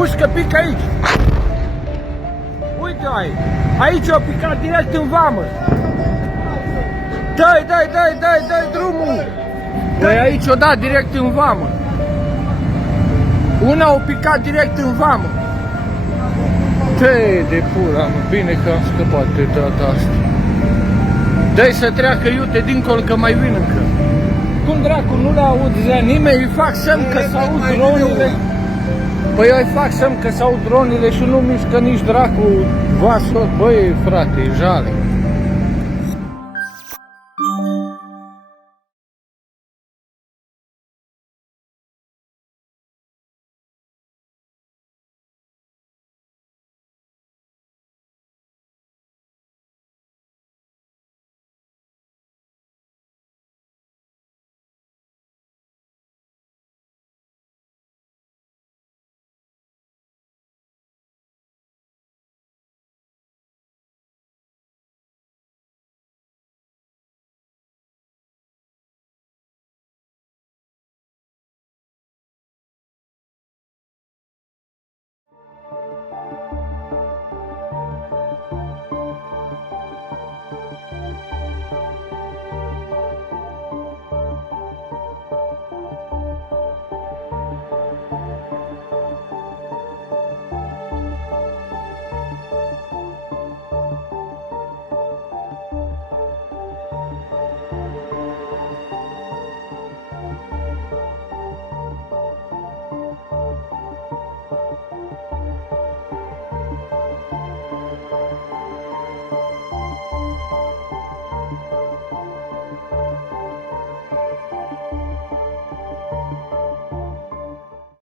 pușcă pică aici. Uite aici a picat direct în vamă. Dai drumul. Păi aici o dat direct în vamă. Una a picat direct în vamă. De pula, mă, bine că am scăpat de data asta. Dai să treacă iute dincolo că mai vin încă. Cum dracu, nu le aud nimeni, îi fac semn că s-aud dronile. Păi eu îi fac semn că s-aud dronile și nu mișcă nici dracu vasul. Băi frate, e jale.